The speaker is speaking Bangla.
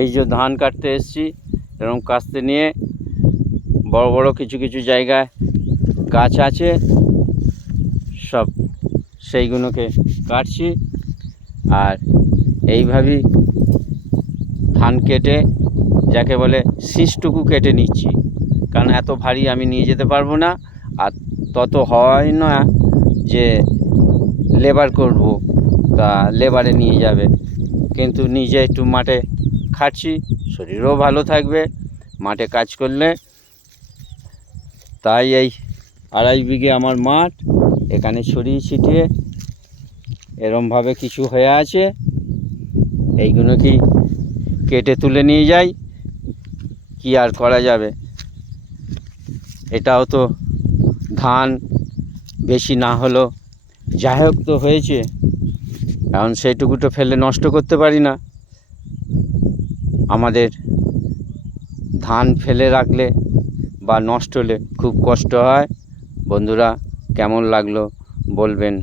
এই যে ধান কাটতে এসেছি, এরকম কাস্তে নিয়ে বড় বড় কিছু কিছু জায়গায় গাছ আছে, সব সেইগুলোকে কাটছি। আর এইভাবেই ধান কেটে, যাকে বলে শীষটুকু কেটে নিচ্ছি, কারণ এত ভারী আমি নিয়ে যেতে পারবো না। আর তত হয় না যে লেবার করব, তা লেবারে নিয়ে যাবে, কিন্তু নিজে একটু মাঠে খাটছি, শরীরও ভালো থাকবে মাঠে কাজ করলে। তাই এই 2.5 বিঘে আমার মাঠ, এখানে ছড়িয়ে ছিটিয়ে এরমভাবে কিছু হয়ে আছে। এইগুলো কি কেটে তুলে নিয়ে যাই, কি আর করা যাবে। এটাও তো ধান, বেশি না হলেও যাই হোক তো হয়েছে, এখন সেইটুকু তো ফেলে নষ্ট করতে পারি না। আমাদের ধান ফেলে রাখলে বা নষ্ট হলে খুব কষ্ট হয়। বন্ধুরা, কেমন লাগলো বলবেন।